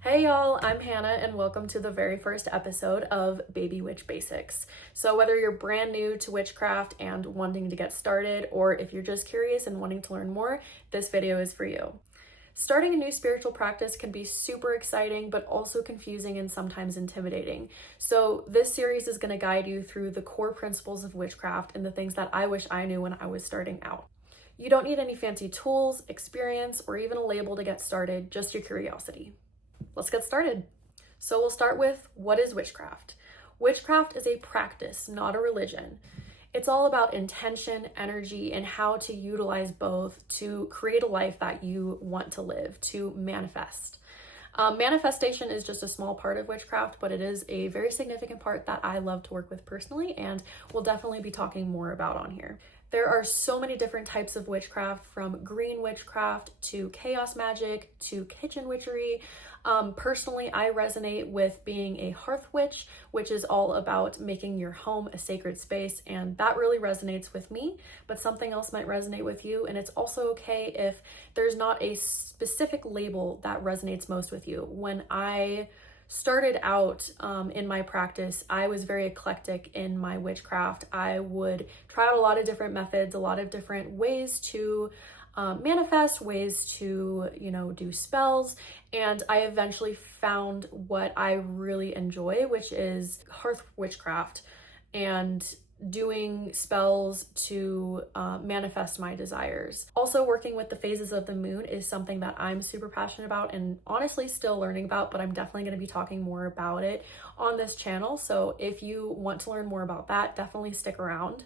Hey y'all, I'm Hannah and welcome to the very first episode of Baby Witch Basics. So whether you're brand new to witchcraft and wanting to get started, or if you're just curious and wanting to learn more, this video is for you. Starting a new spiritual practice can be super exciting, but also confusing and sometimes intimidating. So this series is going to guide you through the core principles of witchcraft and the things that I wish I knew when I was starting out. You don't need any fancy tools, experience, or even a label to get started, just your curiosity. Let's get started. So we'll start with, what is witchcraft? Witchcraft is a practice, not a religion. It's all about intention, energy, and how to utilize both to create a life that you want to live, to manifest. Manifestation is just a small part of witchcraft, but it is a very significant part that I love to work with personally, and we'll definitely be talking more about on here. There are so many different types of witchcraft, from green witchcraft to chaos magic to kitchen witchery. Personally, I resonate with being a hearth witch, which is all about making your home a sacred space, and that really resonates with me, but something else might resonate with you, and it's also okay if there's not a specific label that resonates most with you. When I started out in my practice, I was very eclectic in my witchcraft. I would try out a lot of different methods, a lot of different ways to manifest, ways to, do spells. And I eventually found what I really enjoy, which is hearth witchcraft and doing spells to manifest my desires. Also, working with the phases of the moon is something that I'm super passionate about and honestly still learning about, but I'm definitely going to be talking more about it on this channel. So if you want to learn more about that, definitely stick around.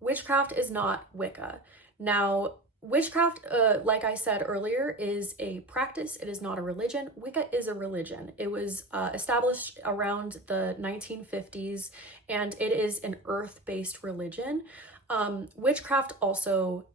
Witchcraft is not Wicca. Now, witchcraft, like I said earlier, is a practice. It is not a religion. Wicca is a religion. It was established around the 1950s, and it is an earth-based religion. Witchcraft also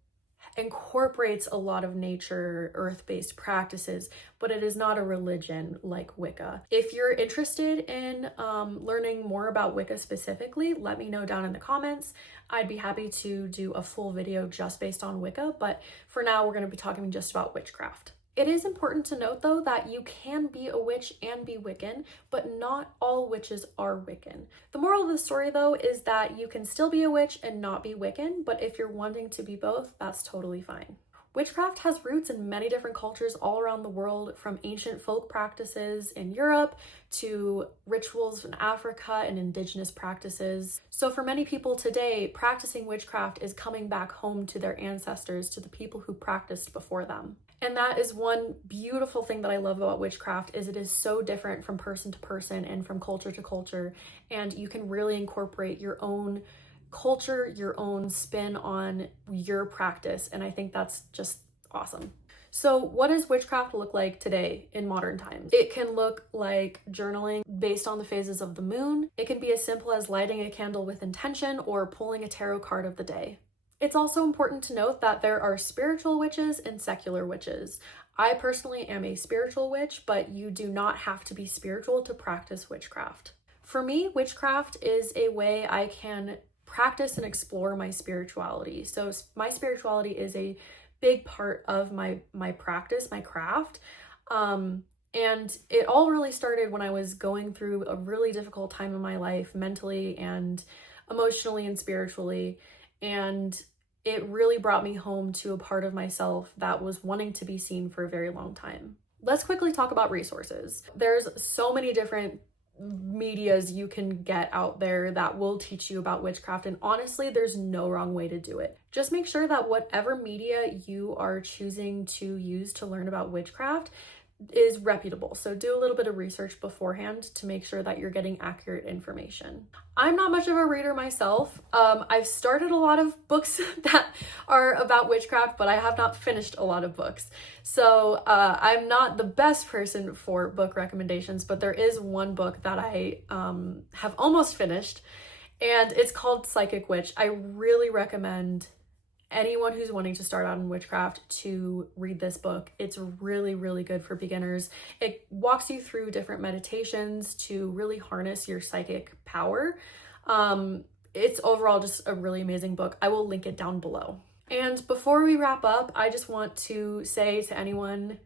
incorporates a lot of nature, earth-based practices, but it is not a religion like Wicca. If you're interested in learning more about Wicca specifically, let me know down in the comments. I'd be happy to do a full video just based on Wicca, but for now we're going to be talking just about witchcraft. It is important to note, though, that you can be a witch and be Wiccan, but not all witches are Wiccan. The moral of the story, though, is that you can still be a witch and not be Wiccan, but if you're wanting to be both, that's totally fine. Witchcraft has roots in many different cultures all around the world, from ancient folk practices in Europe to rituals in Africa and indigenous practices. So for many people today, practicing witchcraft is coming back home to their ancestors, to the people who practiced before them. And that is one beautiful thing that I love about witchcraft, is it is so different from person to person and from culture to culture, and you can really incorporate your own culture, your own spin on your practice, and I think that's just awesome. So what does witchcraft look like today in modern times? It can look like journaling based on the phases of the moon. It can be as simple as lighting a candle with intention or pulling a tarot card of the day. It's also important to note that there are spiritual witches and secular witches. I personally am a spiritual witch, but you do not have to be spiritual to practice witchcraft. For me, witchcraft is a way I can practice and explore my spirituality. So my spirituality is a big part of my practice, my craft. And it all really started when I was going through a really difficult time in my life, mentally and emotionally and spiritually. And it really brought me home to a part of myself that was wanting to be seen for a very long time. Let's quickly talk about resources. There's so many different medias you can get out there that will teach you about witchcraft, and honestly, there's no wrong way to do it. Just make sure that whatever media you are choosing to use to learn about witchcraft is reputable. So do a little bit of research beforehand to make sure that you're getting accurate information. I'm not much of a reader myself. I've started a lot of books that are about witchcraft, but I have not finished a lot of books. So I'm not the best person for book recommendations, but there is one book that I have almost finished, and it's called Psychic Witch. I really recommend anyone who's wanting to start out in witchcraft to read this book. It's really, really good for beginners. It walks you through different meditations to really harness your psychic power. It's overall just a really amazing book. I will link it down below. And before we wrap up, I just want to say to anyone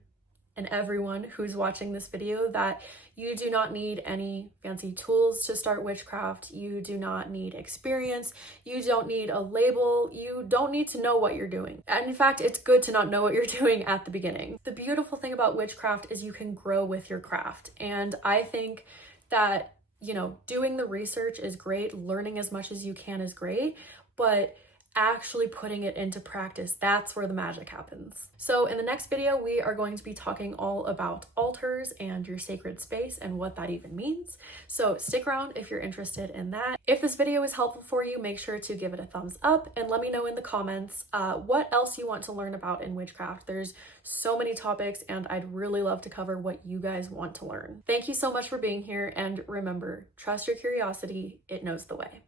and everyone who's watching this video that you do not need any fancy tools to start witchcraft. You do not need experience. You don't need a label. You don't need to know what you're doing. And in fact, it's good to not know what you're doing at the beginning. The beautiful thing about witchcraft is you can grow with your craft. And I think that, you know, doing the research is great, learning as much as you can is great, but actually putting it into practice, that's where the magic happens. So in the next video, we are going to be talking all about altars and your sacred space and what that even means. So stick around if you're interested in that. If this video is helpful for you, make sure to give it a thumbs up and let me know in the comments what else you want to learn about in witchcraft. There's so many topics and I'd really love to cover what you guys want to learn. Thank you so much for being here, and remember, trust your curiosity, it knows the way.